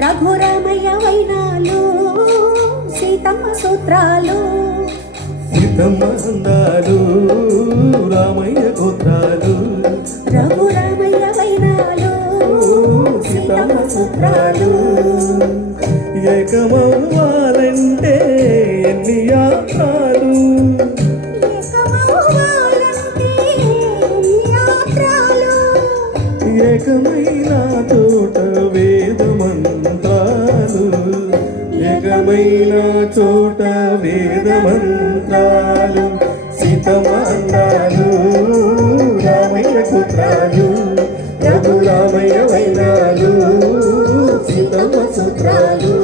రఘురామయ్య వైనాలు సీతమ్మ సూత్రాలు సీతమ్మ అందాలు రామయ్య గోత్రాలు రఘురామయ్య వైనాలు సీతమ్మ సూత్రాలు ఏకమవ్వాలంటే ఎన్ని యాత్రాలు ఏకమైన చోట వేద మంత్రాలు ఏకమైన చోట వేద మంత్రాలు సీతమ్మ అందాలు రామయ్య పుత్రాలు రఘురామయ్య వైనాలు సీతమ్మ సూత్రాలు